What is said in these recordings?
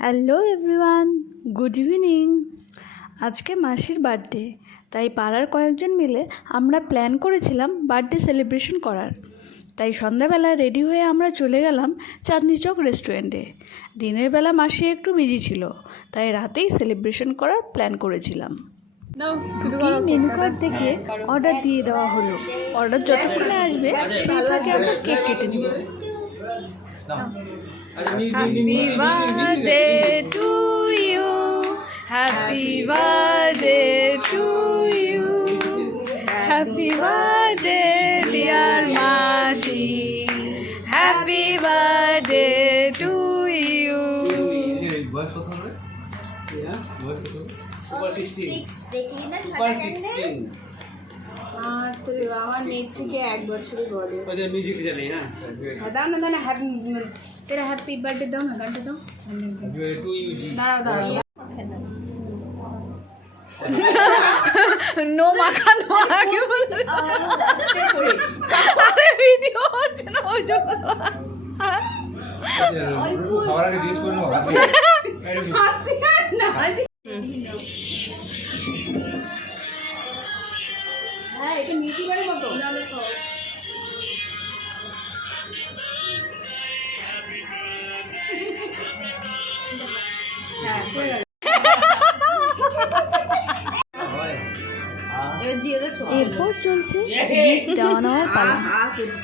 Hello everyone, good evening. আজকে মাসির birthday, তাই পাড়ার কয়েকজন মিলে আমরা প্ল্যান করেছিলাম বার্থডে সেলিব্রেশন করার। তাই সন্ধ্যাবেলা রেডি হয়ে আমরা চলে গেলাম চাঁদনি চক রেস্টুরেন্টে। দিনের বেলা মাসি একটু বিজি ছিল, তাই রাতেই সেলিব্রেশন করার প্ল্যান করেছিলাম। মেনু কার্ড দেখে অর্ডার দিয়ে দেওয়া হলো। অর্ডার যতক্ষণে আসবে সেই ফাঁকে আমরা কেক কেটে নিব। Happy birthday to you. Happy birthday to you. Happy birthday dear Masi. Happy birthday to you. Super 16. Super 16. আমার মেয়ে থেকে 1 বছরই বড়। ওদের মিউজিক জানি হ্যাঁ। দাও না হ্যাপি তেরা হ্যাপি বার্থডে দাও না গানটা দাও। টু ইউ জি। দাঁড়াও নো মাখানো আগে বলছে। আরে ভিডিও হচ্ছে না ওই জন্য। খাবার আগে জিজ্ঞেস করে নেবো। হ্যাঁ এটা মিউজিকের মতো। এরপর চলছে গিফট দেওয়া নেওয়ার পালা।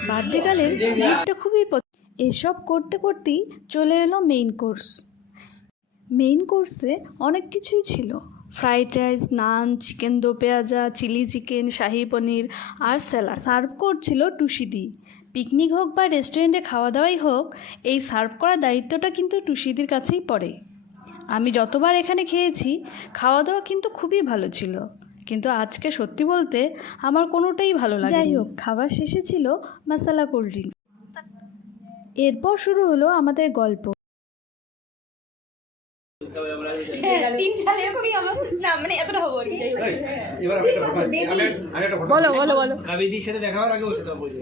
বার্থডেকালের গিফটটা খুবই এসব করতে করতেই চলে এলো মেইন কোর্স। মেইন কোর্সে অনেক কিছুই ছিল। ফ্রাইড রাইস, নান, চিকেন দো পেঁয়াজা, চিলি চিকেন, শাহি পনির আর স্যালাড। সার্ভ করছিল টুসিদি। পিকনিক হোক বা রেস্টুরেন্টে খাওয়া দাওয়াই হোক, এই সার্ভ করার দায়িত্বটা কিন্তু টুসিদির কাছেই পড়ে। আমি যতবার এখানে খেয়েছি খাওয়া দাওয়া কিন্তু খুবই ভালো ছিল, কিন্তু আজকে সত্যি বলতে আমার কোনোটাই ভালো লাগে। যাই হোক, খাবার শেষে ছিল মশলা কোল্ড ড্রিঙ্কস। এরপর শুরু হলো আমাদের গল্প। বলো বলো বলো। কাবিদির সাথে দেখা হওয়ার আগে বলছে তো বলছে।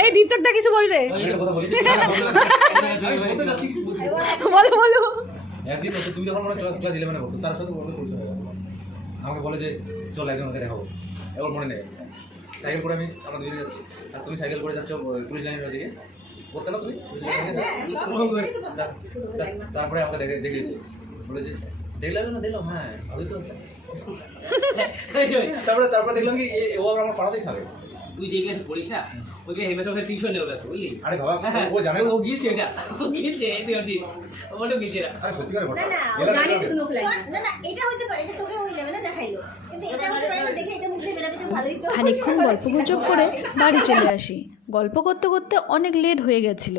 এই দীপকটা কিছু বলবে? বলো বলো। একদিন তুমি যখন মনে ক্লাস 11 পড়তো, তার সাথে বলতে পরিচয় হয়ে গেল। আমাকে বলে যে চল একজনকে দেখাবো। এবার মনে নেই, সাইকেল করে আমরা দুজনে যাচ্ছি, আর তুমি সাইকেল করে যাচ্ছ পুলিশ লাইনের দিকে। করতে না তুমি? তারপরে আমাকে দেখেছি, বলে যে দেখলাম না, দেখলাম হ্যাঁ ভালোই তো আছে। তারপরে দেখলাম কি ও আমার পাড়াতেই থাকে। তুই যে ক্লাসে পড়িস না, ওই যে হেমের সাথে টিউশন নেওয়া আছে বুঝলি? আরে বাবা, ও জানে ও গিয়েছে এটা, ও গিয়েছে তুই জানিস, ওটা গিয়েছে না। আরে সত্যি করে বল। ও জানি তো তুমি ওখানে। না এটা হতে পারে যে তোকে হয়ে যাবে না দেখাইলো, কিন্তু এটা হতে পারে না দেখে এটা মুখ দিয়ে বেরাবে তো ভালোই তো। খানিকক্ষণ গল্পগুজব করে বাড়ি চলে আসি। গল্প করতে করতে অনেক লেট হয়ে গেছিল,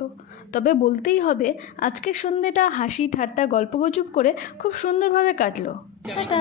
তবে বলতেই হবে আজকের সন্ধ্যেটা হাসি ঠাট্টা গল্পগুজব করে খুব সুন্দরভাবে কাটলো। টাটা।